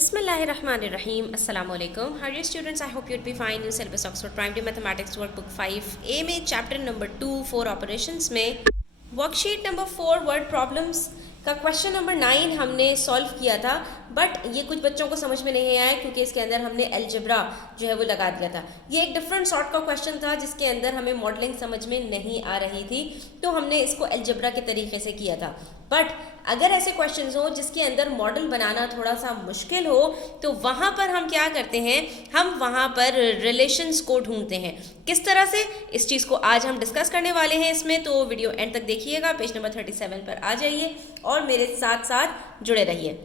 Bismillahirrahmanirrahim. Assalamu alaikum. How are you students? I hope you'd be fine. New syllabus Oxford Primary Mathematics Workbook 5A में chapter number 2 4 operations में worksheet number 4 word problems का question number 9 हमने solve किया था, but ये कुछ बच्चों को समझ में नहीं आया क्योंकि इसके अंदर हमने अलजेब्रा जो है वो लगा दिया था। ये एक डिफरेंट सॉर्ट का क्वेश्चन था जिसके अंदर हमें मॉडलिंग समझ में नहीं आ रही थी, तो हमने इसको अलजेब्रा के तरीके से किया था। बट अगर ऐसे क्वेश्चंस हो जिसके अंदर मॉडल बनाना थोड़ा सा मुश्किल हो, तो वहाँ पर हम क्या करते हैं, हम वहाँ पर रिलेशंस को ढूंढते हैं। किस तरह से, इस चीज़ को आज हम डिस्कस करने वाले हैं इसमें, तो वीडियो एंड तक देखिएगा। पेज नंबर 37 पर आ जाइए और मेरे साथ साथ जुड़े रहिए।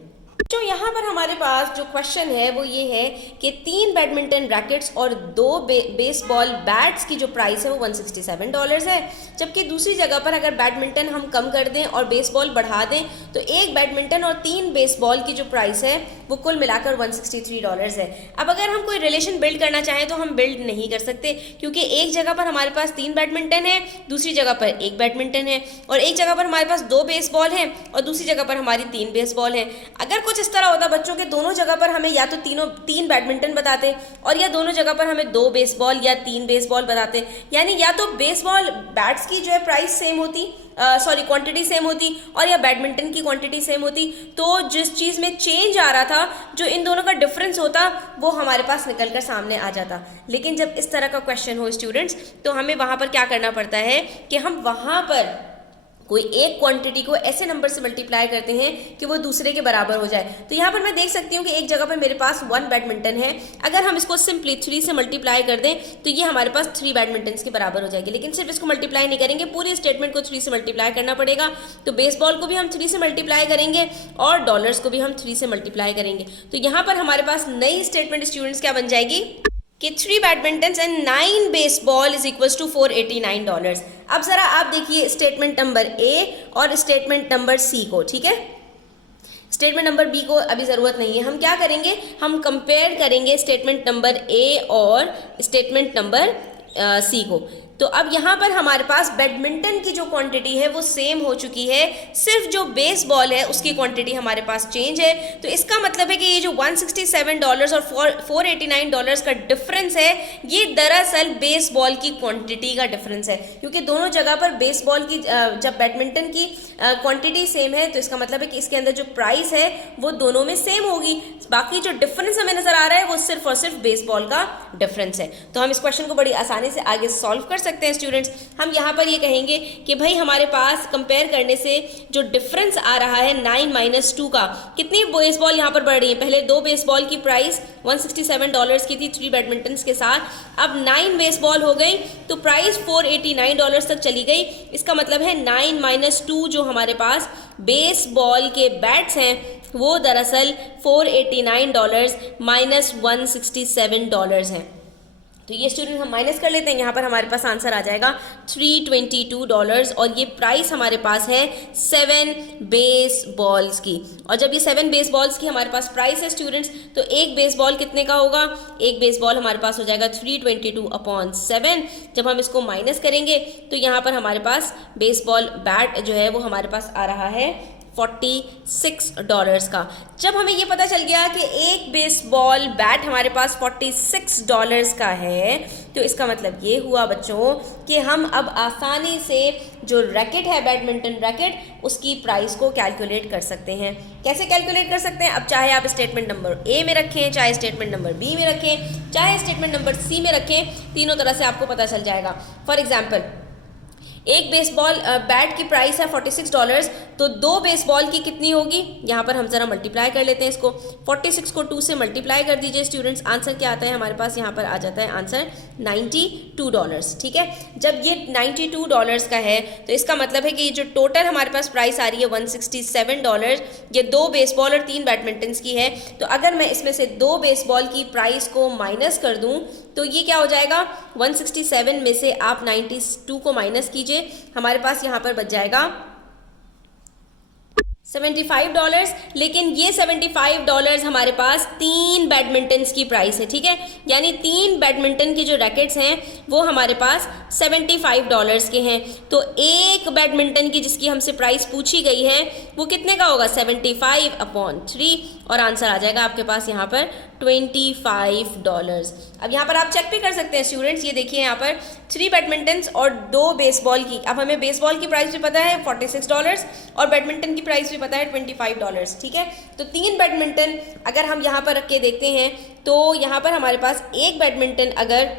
तो यहाँ पर हमारे पास जो क्वेश्चन है वो ये है कि 3 बैडमिंटन रैकेट्स और 2 बेसबॉल बैट्स की जो प्राइस है वो $167 है, जबकि दूसरी जगह पर अगर बैडमिंटन हम कम कर दें और बेसबॉल बढ़ा दें तो एक बैडमिंटन और 3 बेसबॉल की जो प्राइस है वो कुल मिलाकर $163 है। अब अगर हम कोई रिलेशन बिल्ड करना चाहें तो हम बिल्ड नहीं कर सकते, क्योंकि एक जगह पर हमारे पास 3 बैडमिंटन है, दूसरी जगह पर 1 बैडमिंटन है, और एक जगह पर हमारे पास 2 बेसबॉल हैं और दूसरी जगह पर हमारी 3 बेसबॉल हैं। अगर कुछ इस तरह होता बच्चों के दोनों जगह पर हमें या तो 3 बैडमिंटन बताते और या दोनों जगह पर हमें 2 बेसबॉल या 3 बेसबॉल बताते, यानी या तो बेसबॉल बैट्स की जो है प्राइस सेम होती, क्वांटिटी सेम होती, और या बैडमिंटन की क्वांटिटी सेम होती, तो जिस चीज़ में चेंज आ रहा था, जो इन दोनों का डिफरेंस होता, वो हमारे पास निकल कर सामने आ जाता। लेकिन जब इस तरह का क्वेश्चन हो स्टूडेंट्स, तो हमें वहाँ पर क्या करना पड़ता है कि हम वहाँ पर कोई एक क्वांटिटी को ऐसे नंबर से मल्टीप्लाई करते हैं कि वो दूसरे के बराबर हो जाए। तो यहाँ पर मैं देख सकती हूँ कि एक जगह पर मेरे पास 1 बैडमिंटन है, अगर हम इसको सिंपली 3 से मल्टीप्लाई कर दें तो ये हमारे पास 3 बैडमिंटन के बराबर हो जाएगी। लेकिन सिर्फ इसको मल्टीप्लाई नहीं करेंगे, पूरी स्टेटमेंट को 3 से मल्टीप्लाई करना पड़ेगा। तो बेसबॉल को भी हम 3 से मल्टीप्लाई करेंगे और डॉलर्स को भी हम 3 से मल्टीप्लाई करेंगे। तो यहाँ पर हमारे पास नई स्टेटमेंट स्टूडेंट्स क्या बन जाएगी कि 3 badminton and 9 baseball is equals to $489। अब जरा आप देखिए स्टेटमेंट नंबर ए और स्टेटमेंट नंबर सी को, ठीक है। स्टेटमेंट नंबर बी को अभी ज़रूरत नहीं है। हम क्या करेंगे, हम कंपेयर करेंगे स्टेटमेंट नंबर ए और स्टेटमेंट नंबर सी को। तो अब यहाँ पर हमारे पास बैडमिंटन की जो क्वांटिटी है वो सेम हो चुकी है, सिर्फ जो बेसबॉल है उसकी क्वांटिटी हमारे पास चेंज है। तो इसका मतलब है कि ये जो $167 और $489 का डिफरेंस है, ये दरअसल बेसबॉल की क्वांटिटी का डिफरेंस है, क्योंकि दोनों जगह पर बेसबॉल की जब बैडमिंटन की क्वांटिटी सेम है तो इसका मतलब है कि इसके अंदर जो प्राइस है वो दोनों में सेम होगी। बाकी जो डिफरेंस हमें नजर आ रहा है वो सिर्फ और सिर्फ बेसबॉल का डिफरेंस है। तो हम इस क्वेश्चन को बड़ी आसानी से आगे सॉल्व कर सकते हैं स्टूडेंट्स। हम यहाँ पर ये कहेंगे कि भाई हमारे पास कंपेयर करने से जो डिफरेंस आ रहा है 9 - 2 का, कितनी बेसबॉल यहाँ पर बढ़ रही है। पहले 2 बेसबॉल की प्राइस $167 की थी 3 बैडमिंटन के साथ, अब 9 बेसबॉल हो गई तो प्राइस $489 तक चली गई। इसका मतलब है 9 - 2 जो हमारे पास बेसबॉल के बैट्स हैं वो दरअसल $489 - $167 हैं। तो ये स्टूडेंट हम माइनस कर लेते हैं, यहाँ पर हमारे पास आंसर आ जाएगा $322, और ये प्राइस हमारे पास है 7 बेसबॉल्स की। और जब ये 7 बेसबॉल्स की हमारे पास प्राइस है स्टूडेंट्स, तो एक बेसबॉल कितने का होगा, एक बेसबॉल हमारे पास हो जाएगा 322/7। जब हम इसको माइनस करेंगे तो यहाँ पर हमारे पास बेसबॉल बैट जो है वो हमारे पास आ रहा है $46 का। जब हमें ये पता चल गया कि एक बेसबॉल बैट हमारे पास $46 का है, तो इसका मतलब ये हुआ बच्चों कि हम अब आसानी से जो रैकेट है, बैडमिंटन रैकेट, उसकी प्राइस को कैलकुलेट कर सकते हैं। कैसे कैलकुलेट कर सकते हैं, अब चाहे आप स्टेटमेंट नंबर ए में रखें, चाहे स्टेटमेंट नंबर बी में रखें, चाहे स्टेटमेंट नंबर सी में रखें, तीनों तरह से आपको पता चल जाएगा। फॉर एग्जाम्पल, एक बेसबॉल बैट की प्राइस है $46, तो 2 बेसबॉल की कितनी होगी, यहाँ पर हम जरा मल्टीप्लाई कर लेते हैं इसको। 46 को 2 से मल्टीप्लाई कर दीजिए स्टूडेंट्स, आंसर क्या आता है हमारे पास, यहाँ पर आ जाता है आंसर $92, ठीक है। जब ये $92 का है तो इसका मतलब है कि ये जो टोटल हमारे पास प्राइस आ रही है $167, ये 2 बेसबॉल और 3 बैडमिंटन की है। तो अगर मैं इसमें से 2 बेसबॉल की प्राइस को माइनस कर दूँ तो ये क्या हो जाएगा, 167 में से आप 92 को माइनस कीजिए, हमारे पास यहाँ पर बच जाएगा $75, लेकिन ये $75 हमारे पास 3 बैडमिंटन की प्राइस है, ठीक है। यानी 3 बैडमिंटन की जो रैकेट्स हैं वो हमारे पास $75 के हैं। तो एक बैडमिंटन की जिसकी हमसे प्राइस पूछी गई है वो कितने का होगा, 75/3, और आंसर आ जाएगा आपके पास यहाँ पर $25। अब यहाँ पर आप चेक भी कर सकते हैं स्टूडेंट्स, ये देखिए यहाँ पर 3 बैडमिंटन और 2 बेसबॉल की। अब हमें बेसबॉल की प्राइस भी पता है $46 और बैडमिंटन की प्राइस भी पता है $25, ठीक है। तो 3 बैडमिंटन अगर हम यहाँ पर रख के देखते हैं तो यहाँ पर हमारे पास एक बैडमिंटन अगर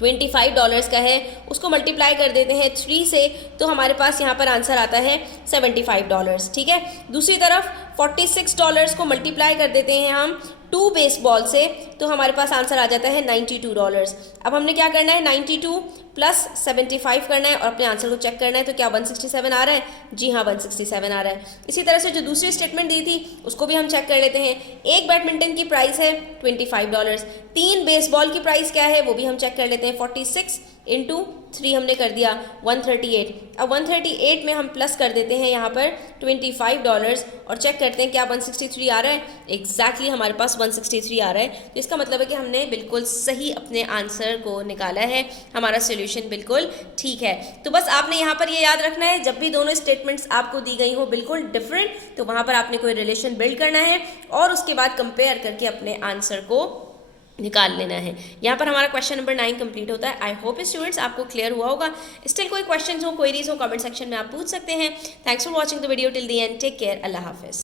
$25 का है, उसको मल्टीप्लाई कर देते हैं 3 से, तो हमारे पास यहाँ पर आंसर आता है $75, ठीक है। दूसरी तरफ $46 को मल्टीप्लाई कर देते हैं हम 2 बेसबॉल से, तो हमारे पास आंसर आ जाता है $92। अब हमने क्या करना है, 92 प्लस 75 करना है और अपने आंसर को चेक करना है। तो क्या 167 आ रहा है, जी हाँ 167 आ रहा है। इसी तरह से जो दूसरी स्टेटमेंट दी थी उसको भी हम चेक कर लेते हैं। एक बैडमिंटन की प्राइस है $25, 3 बेसबॉल की प्राइस क्या है वो भी हम चेक कर लेते हैं। 46 इंटू 3 हमने कर दिया 138। अब 138 में हम प्लस कर देते हैं यहाँ पर $25 और चेक करते हैं क्या 163 आ रहा है। एग्जैक्टली हमारे पास 163 आ रहा है। तो इसका मतलब है कि हमने बिल्कुल सही अपने आंसर को निकाला है, हमारा सोल्यूशन बिल्कुल ठीक है। तो बस आपने यहाँ पर ये याद रखना है, जब भी दोनों स्टेटमेंट्स आपको दी गई हो बिल्कुल डिफरेंट, तो वहाँ पर आपने कोई रिलेशन बिल्ड करना है और उसके बाद कंपेयर करके अपने आंसर को निकाल लेना है। यहाँ पर हमारा क्वेश्चन नंबर 9 कंप्लीट होता है। आई होप स्टूडेंट्स आपको क्लियर हुआ होगा। स्टिल कोई क्वेश्चंस हो, क्वेरीज हो, कमेंट सेक्शन में आप पूछ सकते हैं। Thanks for watching the video till the end. Take care. अल्लाह हाफिज।